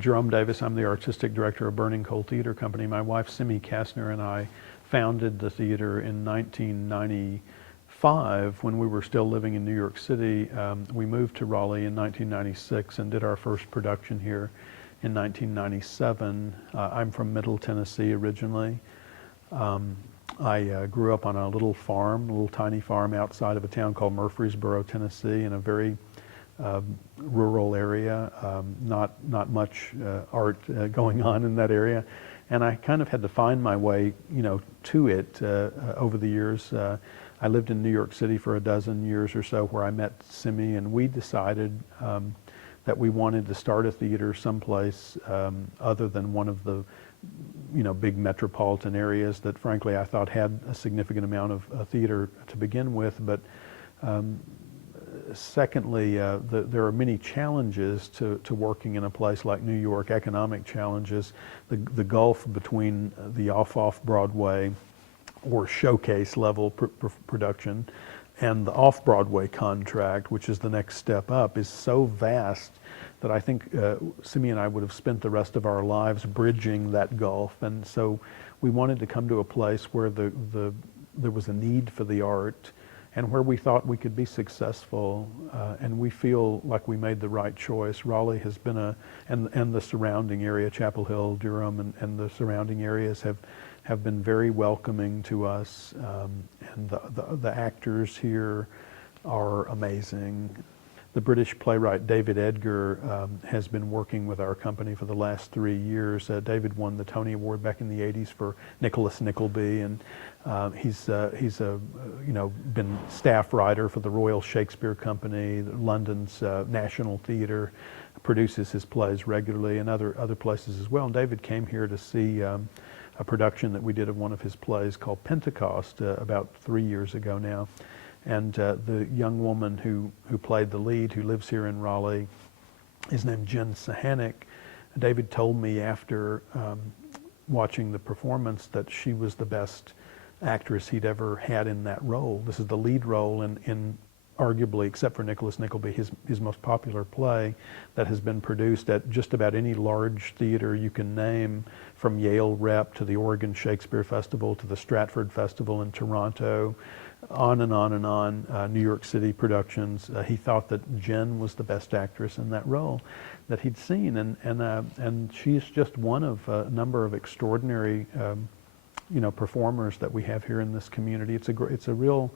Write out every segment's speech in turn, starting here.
Jerome Davis. I'm the artistic director of Burning Coal Theater Company. My wife, Simmie Kastner, and I founded the theater in 1995 when we were still living in New York City. We moved to Raleigh in 1996 and did our first production here in 1997. I'm from Middle Tennessee originally. I grew up on a little tiny farm outside of a town called Murfreesboro, Tennessee, in a very rural area, not much art going on in that area, and I kind of had to find my way, to it over the years. I lived in New York City for a dozen years or so, where I met Simmie, and we decided that we wanted to start a theater someplace other than one of the big metropolitan areas that, frankly, I thought had a significant amount of theater to begin with, but. Secondly, there are many challenges to working in a place like New York, economic challenges, the gulf between the off Broadway or showcase level production and the off-Broadway contract, which is the next step up, is so vast that I think Simmie and I would have spent the rest of our lives bridging that gulf. And so we wanted to come to a place where there was a need for the art, and where we thought we could be successful, and we feel like we made the right choice. Raleigh has been and the surrounding area, Chapel Hill, Durham, and the surrounding areas have been very welcoming to us, and the actors here are amazing. The British playwright David Edgar has been working with our company for the last 3 years. David won the Tony Award back in the '80s for Nicholas Nickleby, and he's been staff writer for the Royal Shakespeare Company, London's National Theatre, produces his plays regularly, and other places as well. And David came here to see a production that we did of one of his plays called Pentecost about 3 years ago now. And the young woman who played the lead, who lives here in Raleigh, is named Jen Sahanek. David told me after watching the performance that she was the best actress he'd ever had in that role. This is the lead role in arguably, except for Nicholas Nickleby, his most popular play that has been produced at just about any large theater you can name, from Yale Rep to the Oregon Shakespeare Festival to the Stratford Festival in Toronto, on and on and on, New York City productions. He thought that Jen was the best actress in that role that he'd seen, and she's just one of a number of extraordinary performers that we have here in this community. It's a real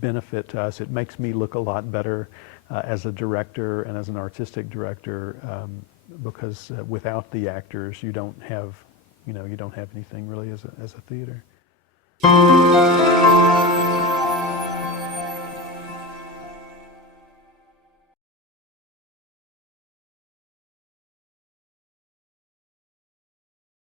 benefit to us. It makes me look a lot better as a director and as an artistic director, because without the actors, you don't have anything really as a theater.